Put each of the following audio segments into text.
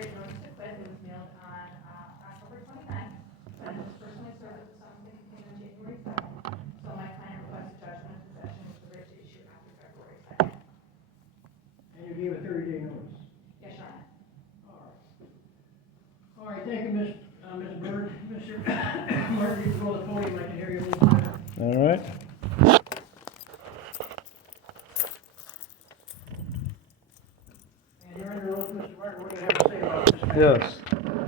written notice to quit. It was mailed on October 29th. And this personally served as a summons to continue on January 2nd. So my client requests judgment of possession with the writ to issue after February 2nd. And you gave a 30-day notice? Yes, Your Honor. All right, thank you, Ms. Bird. Mr. Martin, you can go to the podium, I can hear you a little better. All right. And you're under oath, Mr. Martin, what do you have to say about this matter? Yes.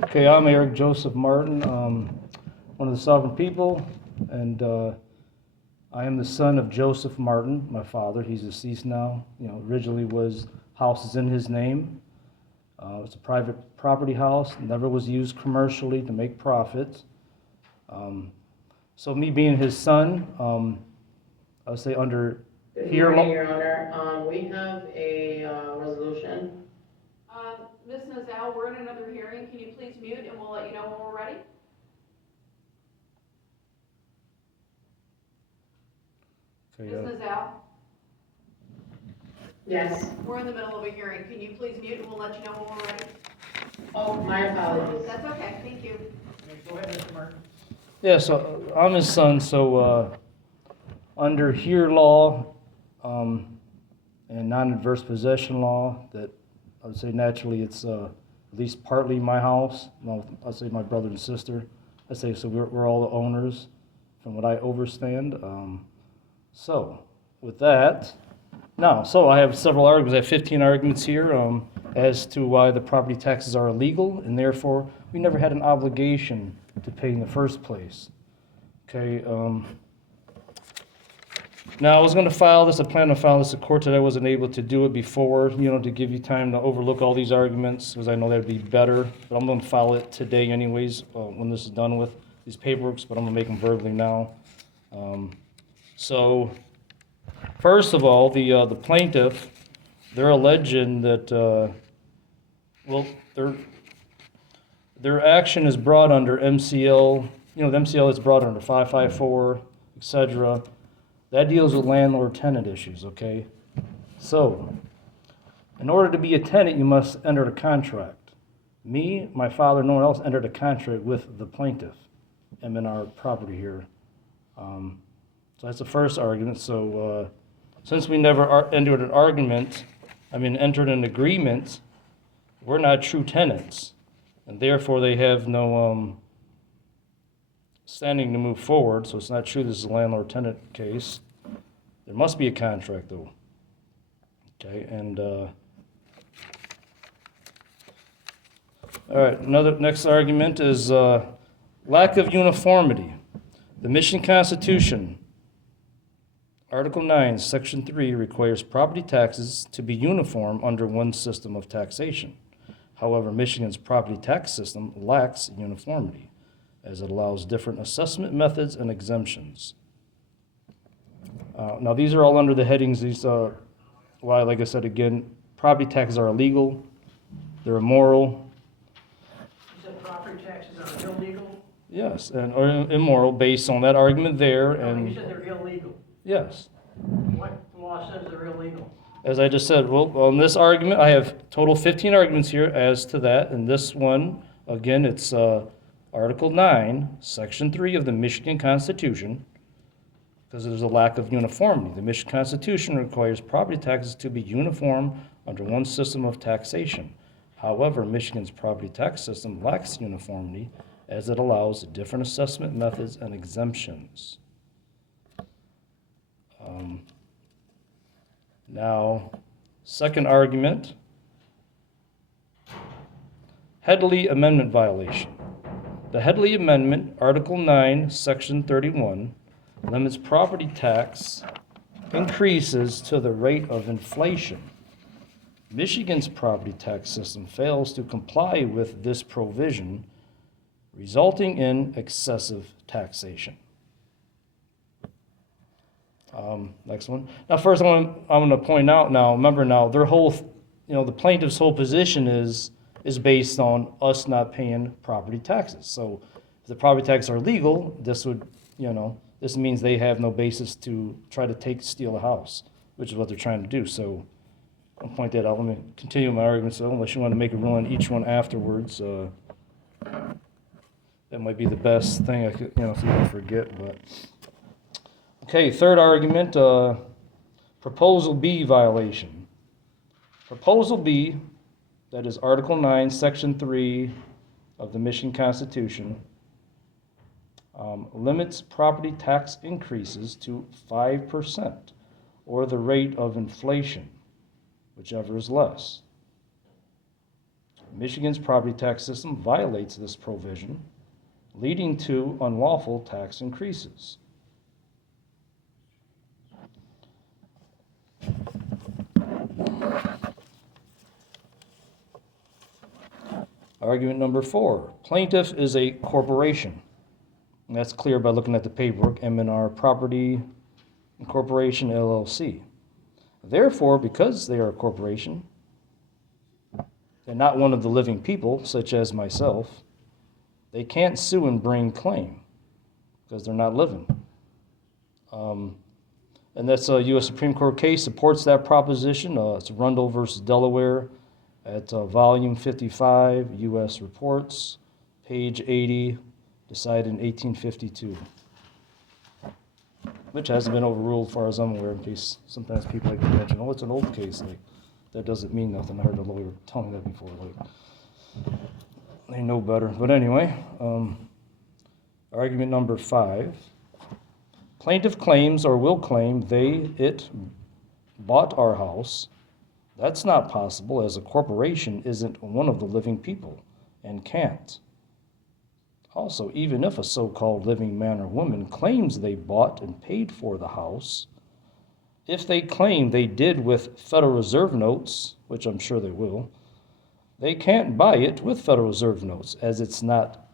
Okay, I'm Eric Joseph Martin, one of the sovereign people, and I am the son of Joseph Martin, my father. He's deceased now. Originally was houses in his name. It's a private property house, never was used commercially to make profits. So me being his son, I would say under Good here. morning, Your Honor. We have a resolution. Ms. Nazal, we're in another hearing. Can you please mute and we'll let you know when we're ready? Okay, Ms. Nazal, Yes. we're in the middle of a hearing. Can you please mute and we'll let you know when we're ready? Oh, my apologies. That's okay. Thank you. Okay, go ahead, Mr. Martin. Yeah, so I'm his son, so under here law and non-adverse possession law, that I would say naturally it's at least partly my house. Well, I'd say my brother and sister. I say so we're all the owners from what I understand. So with that, now, so I have several arguments. I have 15 arguments here as to why the property taxes are illegal, and therefore we never had an obligation to pay in the first place. Okay. Now, I was going to file this. I plan to file this at court today. I wasn't able to do it before, to give you time to overlook all these arguments, because I know that would be better. But I'm going to file it today anyways, when this is done with these paperworks, but I'm going to make them verbally now. So, first of all, the plaintiff, they're alleging that, their action is brought under MCL, the MCL is brought under 554, etc. That deals with landlord-tenant issues, okay? So, in order to be a tenant, you must enter a contract. Me, my father, no one else entered a contract with the plaintiff, M&R property here. So that's the first argument. So, since we never entered an agreement, we're not true tenants, and therefore they have no standing to move forward. So it's not true this is a landlord-tenant case. There must be a contract, though. Okay, and all right. Next argument is lack of uniformity. The Michigan Constitution, Article 9, Section 3, requires property taxes to be uniform under one system of taxation. However, Michigan's property tax system lacks uniformity, as it allows different assessment methods and exemptions. Now, these are all under the headings. These are why, like I said again, property taxes are illegal, they're immoral. You said property taxes are illegal? Yes, or immoral based on that argument there. No, And you said they're illegal. yes. What law says they're illegal? As I just said, well, on this argument, I have total 15 arguments here as to that. And this one, again, it's Article 9, Section 3 of the Michigan Constitution, because there's a lack of uniformity. The Michigan Constitution requires property taxes to be uniform under one system of taxation. However, Michigan's property tax system lacks uniformity, as it allows different assessment methods and exemptions. Now, second argument, Headley Amendment violation. The Headley Amendment, Article 9, Section 31, limits property tax increases to the rate of inflation. Michigan's property tax system fails to comply with this provision, resulting in excessive taxation. Next one. Now, first, I'm going to point out now. Remember now, their whole, the plaintiff's whole position is based on us not paying property taxes. So, if the property taxes are legal, this would, this means they have no basis to try to steal a house, which is what they're trying to do. So, I'll point that out. Let me continue my argument, so unless you want to make a rule on each one afterwards, that might be the best thing I could, so you don't forget, but. Okay, third argument, Proposal B violation. Proposal B, that is Article 9, Section 3 of the Michigan Constitution, limits property tax increases to 5% or the rate of inflation, whichever is less. Michigan's property tax system violates this provision, leading to unlawful tax increases. Argument number 4, plaintiff is a corporation. And that's clear by looking at the paperwork, M&R Property Incorporation, LLC. Therefore, because they are a corporation, and not one of the living people, such as myself, they can't sue and bring claim because they're not living. And that's a U.S. Supreme Court case, supports that proposition. It's Rundle versus Delaware at volume 55, U.S. Reports, page 80, decided in 1852. Which hasn't been overruled as far as I'm aware, in case sometimes people like to mention, oh, it's an old case. Like, that doesn't mean nothing. I heard a lawyer tell me that before. Like, they know better. But anyway, argument number 5. Plaintiff claims or will claim it bought our house. That's not possible, as a corporation isn't one of the living people and can't. Also, even if a so-called living man or woman claims they bought and paid for the house, if they claim they did with Federal Reserve notes, which I'm sure they will, they can't buy it with Federal Reserve notes, as it's not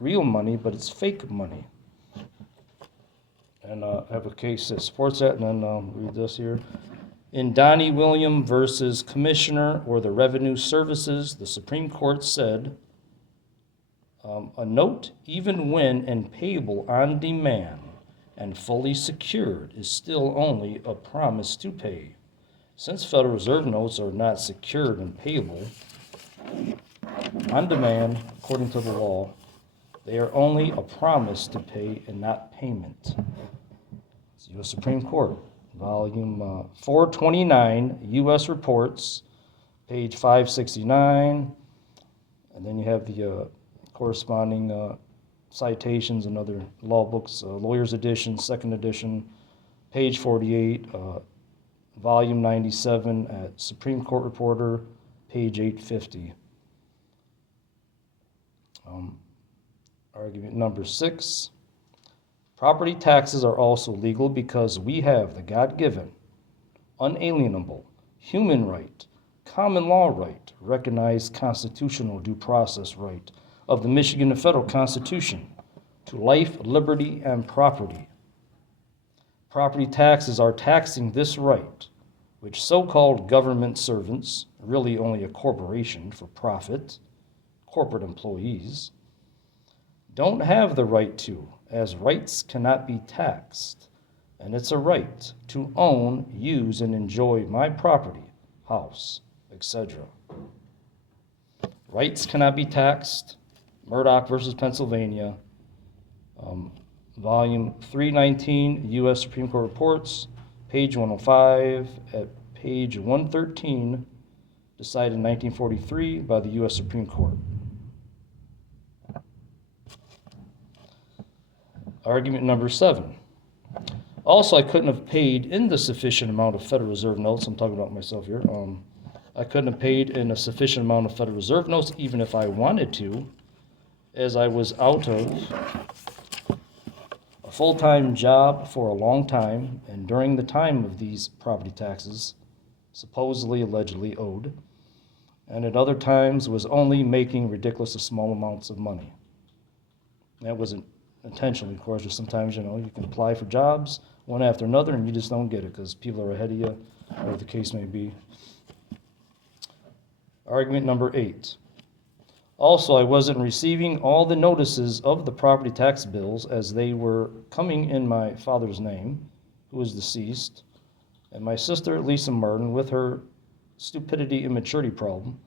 real money, but it's fake money. And I have a case that supports that, and then I'll read this here. In Donnie William versus Commissioner or the Revenue Services, the Supreme Court said, a note, even when and payable on demand and fully secured, is still only a promise to pay. Since Federal Reserve notes are not secured and payable on demand, according to the law, they are only a promise to pay and not payment. It's U.S. Supreme Court, volume 429, U.S. Reports, page 569, and then you have the corresponding citations and other law books, Lawyer's Edition, second edition, page 48, volume 97 at Supreme Court Reporter, page 850. Argument number 6. Property taxes are also legal because we have the God-given, unalienable, human right, common law right, recognized constitutional due process right of the Michigan and Federal Constitution to life, liberty, and property. Property taxes are taxing this right, which so-called government servants, really only a corporation for profit, corporate employees, don't have the right to, as rights cannot be taxed, and it's a right to own, use, and enjoy my property, house, etc. Rights cannot be taxed. Murdoch versus Pennsylvania, volume 319, U.S. Supreme Court Reports, page 105 at page 113, decided in 1943 by the U.S. Supreme Court. Argument number 7. Also, I couldn't have paid in the sufficient amount of Federal Reserve notes. I'm talking about myself here. I couldn't have paid in a sufficient amount of Federal Reserve notes, even if I wanted to, as I was out of a full-time job for a long time, and during the time of these property taxes, supposedly, allegedly owed, and at other times was only making ridiculously small amounts of money. That wasn't intentionally, of course, just sometimes, you can apply for jobs one after another and you just don't get it because people are ahead of you, whatever the case may be. Argument number 8. Also, I wasn't receiving all the notices of the property tax bills as they were coming in my father's name, who is deceased, and my sister, Lisa Martin, with her stupidity immaturity problem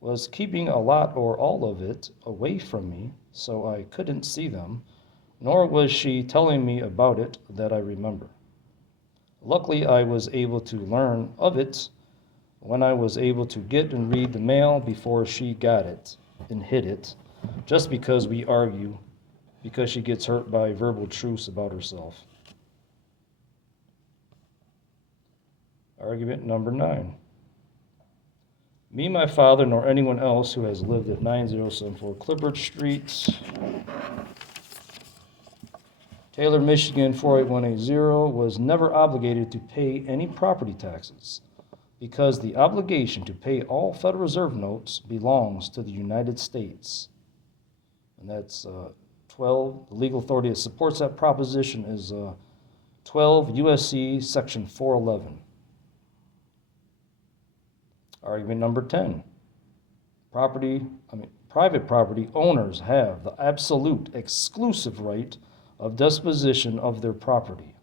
was keeping a lot or all of it away from me so I couldn't see them, nor was she telling me about it that I remember. Luckily, I was able to learn of it when I was able to get and read the mail before she got it and hid it, just because we argue, because she gets hurt by verbal truths about herself. Argument number 9. Me, my father, nor anyone else who has lived at 9074 Clifford Street, Taylor, Michigan 48180, was never obligated to pay any property taxes because the obligation to pay all Federal Reserve notes belongs to the United States. And that's 12, the legal authority that supports that proposition is 12 U.S.C. Section 411. Argument number 10. Private property owners have the absolute exclusive right of disposition of their property.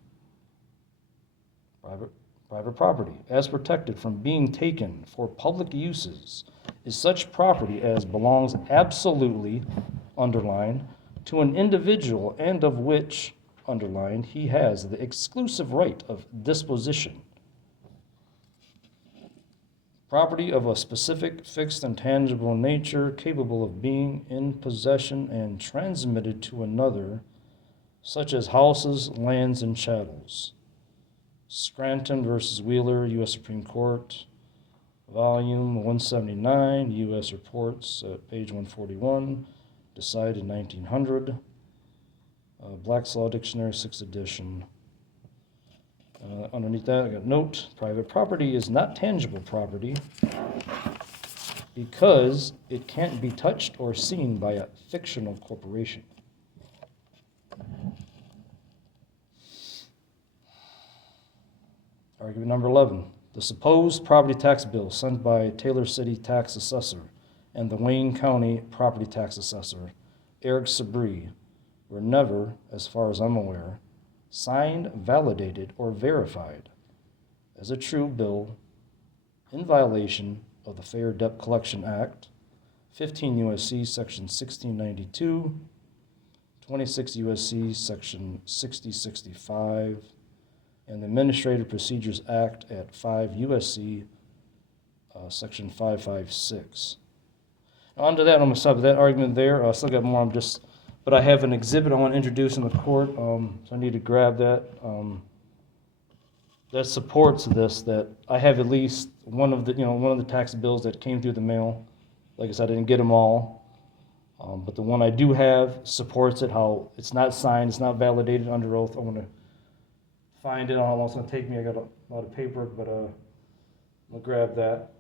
Private property, as protected from being taken for public uses, is such property as belongs absolutely, underlined, to an individual and of which, underlined, he has the exclusive right of disposition. Property of a specific, fixed, and tangible nature capable of being in possession and transmitted to another, such as houses, lands, and chattels. Scranton versus Wheeler, U.S. Supreme Court, volume 179, U.S. Reports, page 141, decided 1900, Black's Law Dictionary, 6th edition. Underneath that, I got note, private property is not tangible property because it can't be touched or seen by a fictional corporation. Argument number 11. The supposed property tax bill sent by Taylor City Tax Assessor and the Wayne County Property Tax Assessor, Eric Sabri, were never, as far as I'm aware, signed, validated, or verified as a true bill in violation of the Fair Debt Collection Act, 15 U.S.C. Section 1692, 26 U.S.C. Section 6065, and the Administrative Procedures Act at 5 U.S.C. Section 556. Now, on to that, I'm going to stop with that argument there. I still got more. But I have an exhibit I want to introduce in the court, so I need to grab that. That supports this. That I have at least one of the tax bills that came through the mail. Like I said, I didn't get them all, but the one I do have supports it. How it's not signed, it's not validated under oath. I'm going to find it. I don't know how long it's going to take me. I got a lot of paper, but I'll grab that.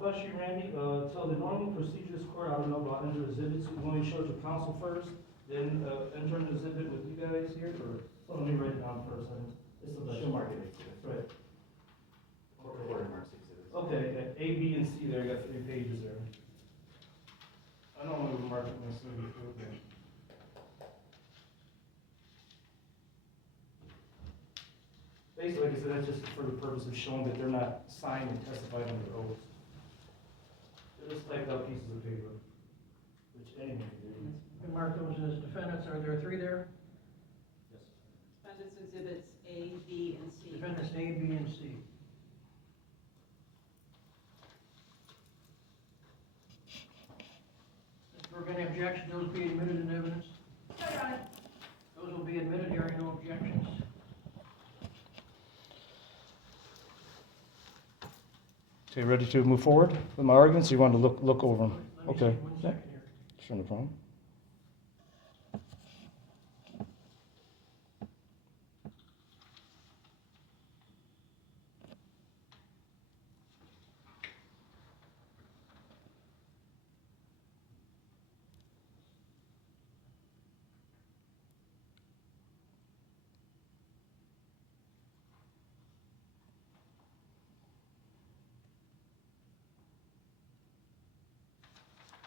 question, Randy, so the normal procedure is court, I don't know about enter exhibits, you want me to show it to council first, then, enter an exhibit with you guys here, or, let me write it down first, it's the best. She'll mark it exhibit. Right. Order marks exhibit. Okay, A, B, and C there, I got 3 pages there. I don't want to mark it necessarily, okay. Basically, like I said, that's just for the purpose of showing that they're not signed and testified under oath. They're just typed out pieces of paper, which anyone can do. You can mark those as defendants. Are there 3 there? Yes. Defendants exhibits A, B, and C. Defendants A, B, and C. If there are any objections, those be admitted in evidence. No, Your Honor. Those will be admitted, hearing no objections. Okay, ready to move forward with my arguments? You want to look over them? Let me Okay. see 1 second here. Sure, no problem.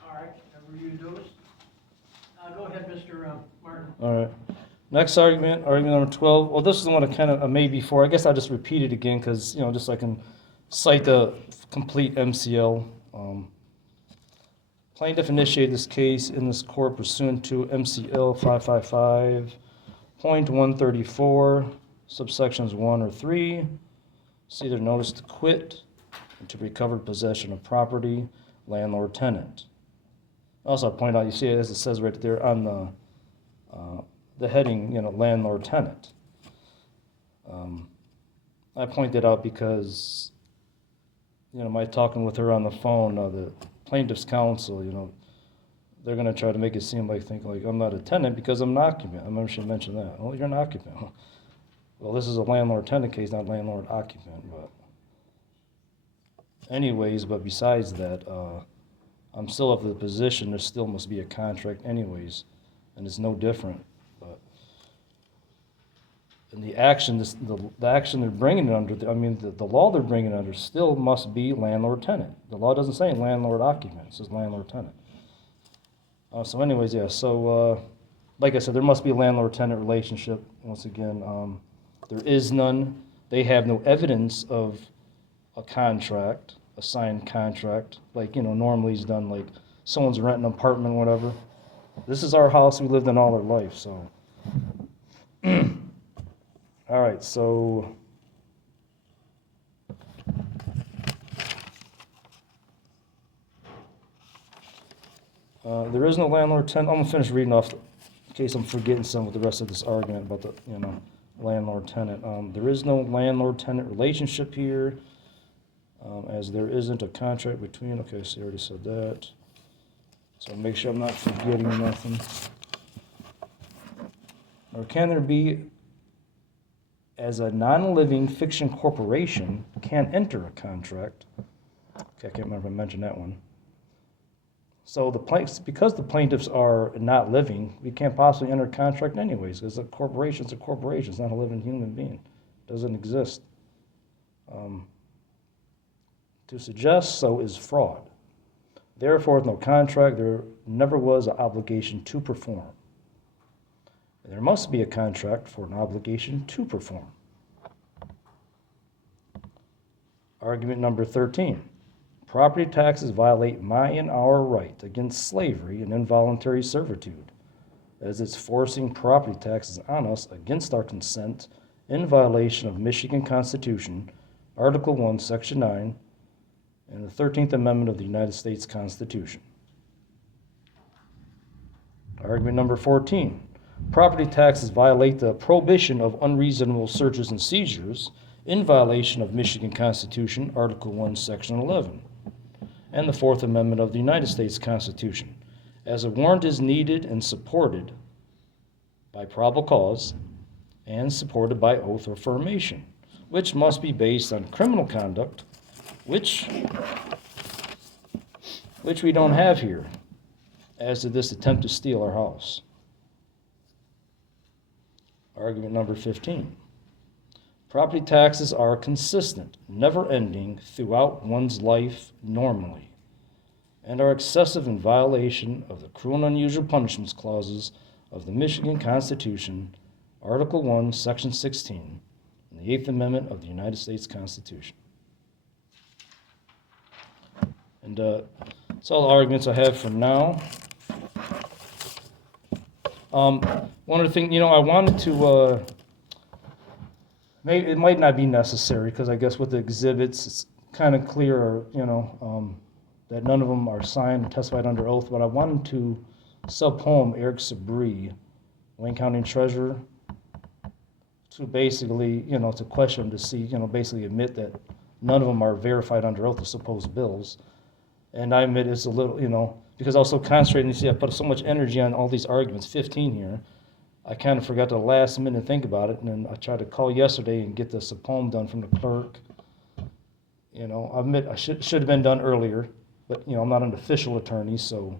All right, I've reviewed those. Go ahead, Mr. Martin. All right. Next argument, argument number 12. Well, this is the one I kind of made before. I guess I'll just repeat it again because, just so I can cite the complete MCL. Plaintiff initiated this case in this court pursuant to MCL 555.134, subsections 1 or 3. See their notice to quit and to recover possession of property, landlord-tenant. Also, I point out, you see it as it says right there on the heading, landlord-tenant. I point that out because, my talking with her on the phone, the plaintiff's counsel, they're going to try to make it seem like, I'm not a tenant because I'm an occupant. I remember she mentioned that. Oh, you're an occupant. Well, this is a landlord-tenant case, not landlord-occupant. But anyways, but besides that, I'm still of the position there still must be a contract anyways, and it's no different. But and the action, the action they're bringing it under, the law they're bringing it under still must be landlord-tenant. The law doesn't say landlord-occupant; it says landlord-tenant. So anyways, yeah. So like I said, there must be a landlord-tenant relationship. Once again, there is none. They have no evidence of a contract. A signed contract, like, normally is done, like someone's renting an apartment, whatever. This is our house, we lived in all our life, so. All right, so. There is no landlord-tenant, I'm gonna finish reading off, in case I'm forgetting some with the rest of this argument about the, landlord-tenant. There is no landlord-tenant relationship here. As there isn't a contract between, okay, so I already said that. So make sure I'm not forgetting nothing. Or can there be, as a non-living fiction corporation can enter a contract? Okay, I can't remember if I mentioned that one. So because the plaintiffs are not living, we can't possibly enter a contract anyways, because a corporation's a corporation, it's not a living human being. It doesn't exist. To suggest so is fraud. Therefore, with no contract, there never was an obligation to perform. There must be a contract for an obligation to perform. Argument number 13. Property taxes violate my and our right against slavery and involuntary servitude, as it's forcing property taxes on us against our consent in violation of Michigan Constitution, Article 1, Section 9, and the 13th Amendment of the United States Constitution. Argument number 14. Property taxes violate the prohibition of unreasonable searches and seizures in violation of Michigan Constitution, Article 1, Section 11, and the 4th Amendment of the United States Constitution, as a warrant is needed and supported by probable cause and supported by oath or affirmation, which must be based on criminal conduct, which which we don't have here, as to this attempt to steal our house. Argument number 15. Property taxes are consistent, never-ending throughout one's life normally, and are excessive in violation of the cruel and unusual punishments clauses of the Michigan Constitution, Article 1, Section 16, and the Eighth Amendment of the United States Constitution. And that's all the arguments I have for now. One other thing, I wanted to, maybe it might not be necessary, because I guess with the exhibits, it's kind of clear, that none of them are signed and testified under oath, but I wanted to sub-poem Eric Sabri, Wayne County Treasurer, to basically, to question him to see, basically admit that none of them are verified under oath, the supposed bills. And I admit it's a little, because I was so concentrated, you see, I put so much energy on all these arguments, 15 here, I kind of forgot to last minute think about it, and then I tried to call yesterday and get this poem done from the clerk. I admit I should have been done earlier, but, I'm not an official attorney, so,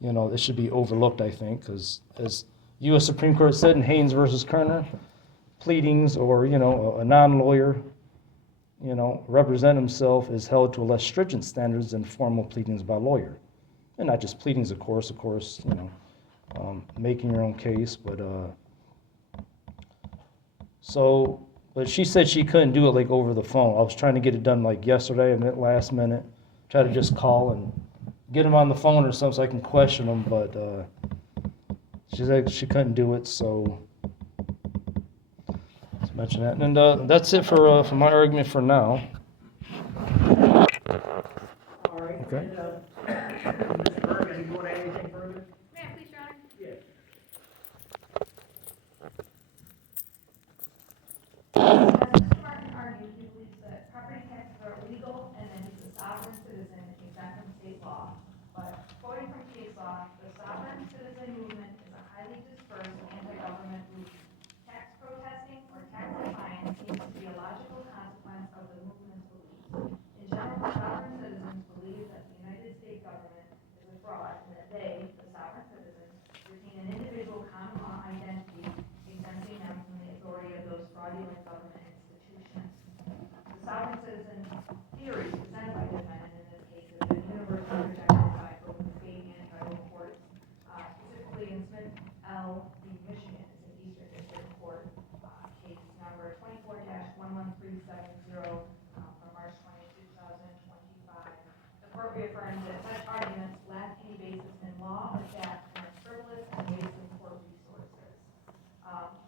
it should be overlooked, I think, because as U.S. Supreme Court said in Haynes versus Kerner, pleadings or, a non-lawyer, represent himself is held to less stringent standards than formal pleadings by a lawyer. And not just pleadings, of course, making your own case, but but she said she couldn't do it over the phone. I was trying to get it done yesterday, and last minute, try to just call and get him on the phone or something so I can question him, but she said she couldn't do it, so let's mention that. And that's it for my argument for now. All right. Okay. And, Ms. Bergen, do you want to add anything further? May I please, Your Honor? Yes. As Mr. Martin argued, he believes that property taxes are illegal and that he's a sovereign citizen exempt from state law. But quoting from case law, the sovereign citizen movement is a highly dispersed anti-government movement. Tax protesting or tax defiance seems to be a logical consequence of the movement's beliefs. In general, sovereign citizens believe that the United States government is a fraud and that they, the sovereign citizens, retain an individual common law identity, exempting them from the authority of those fraudulent government institutions. The sovereign citizen theory presented by the defendant in this case has been universally rejected by both the state and federal courts, specifically in Smith L. v. Michigan, it's an Eastern District Court case number 24-11370 from March 20, 2025. The court reaffirmed that such arguments lack any basis in law or fact and are frivolous and waste of court resources.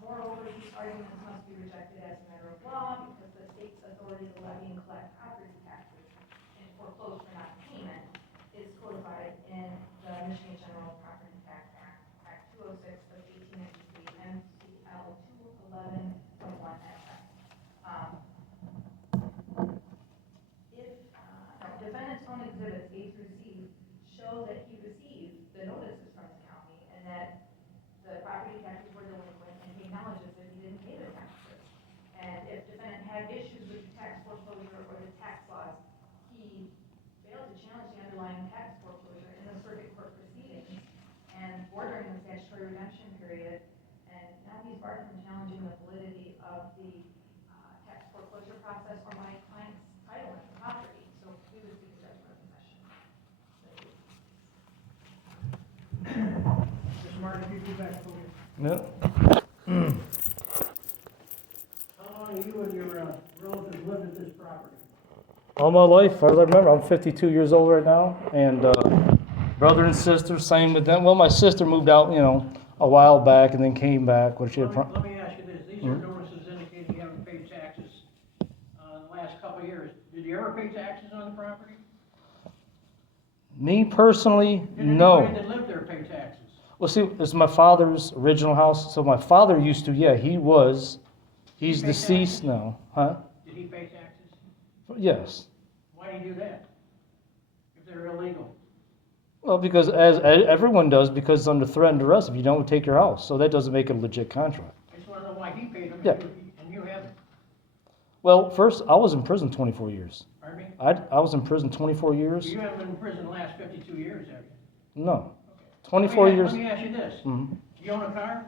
Moreover, these arguments must be rejected as a matter of law because the state's authority to levy and collect property taxes and foreclose for non-payment is codified in the Michigan General Property Tax Act, Act 206 of 1893, MCL 211.1 SF. If defendant's own exhibits A through C show that he received the notices from the county and that the property taxes were delinquent, and he acknowledges that he didn't pay the taxes. And if defendant had issues with the tax foreclosure or the tax laws, he failed to challenge the underlying tax foreclosure in the circuit court proceedings and bordering the statutory redemption period. And now he's barred from challenging the validity of the tax foreclosure process or my client's title in the property. So we would seek judgment of possession. Mr. Martin, if you do back, please. Yeah. How long have you and your relatives lived at this property? All my life, as far as I remember, I'm 52 years old right now, and brother and sister, same with them. Well, my sister moved out, a while back, and then came back. What she had. Let me ask you this. These are notices indicating you haven't paid taxes in the last couple of years. Did you ever pay taxes on the property? Me personally, Did no. anybody that lived there pay taxes? Well, see, this is my father's original house. So my father used to, yeah, he's pay deceased taxes? now, huh? Did he pay taxes? Yes. Why do you do that? If they're illegal? Well, because as everyone does, because it's under threat and duress if you don't take your house. So that doesn't make it a legit contract. I just want to know why he paid them Yeah. and you haven't. Well, first, I was in prison 24 years. Pardon me? I was in prison 24 years. You haven't been in prison the last 52 years, have you? No. Okay. 24 years. Let me ask you this. Mhm. You own a car?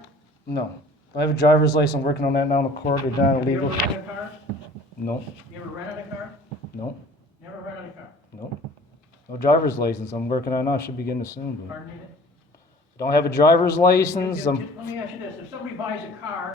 No. I have a driver's license. I'm working on that now in the court. They're done Have you illegal. ever rented a car? No. You ever rented a car? No. Never rented a car? No. No driver's license. I'm working on it now. Should be getting it soon. But Pardon me? don't have a driver's license. Let me ask you this. If somebody buys a car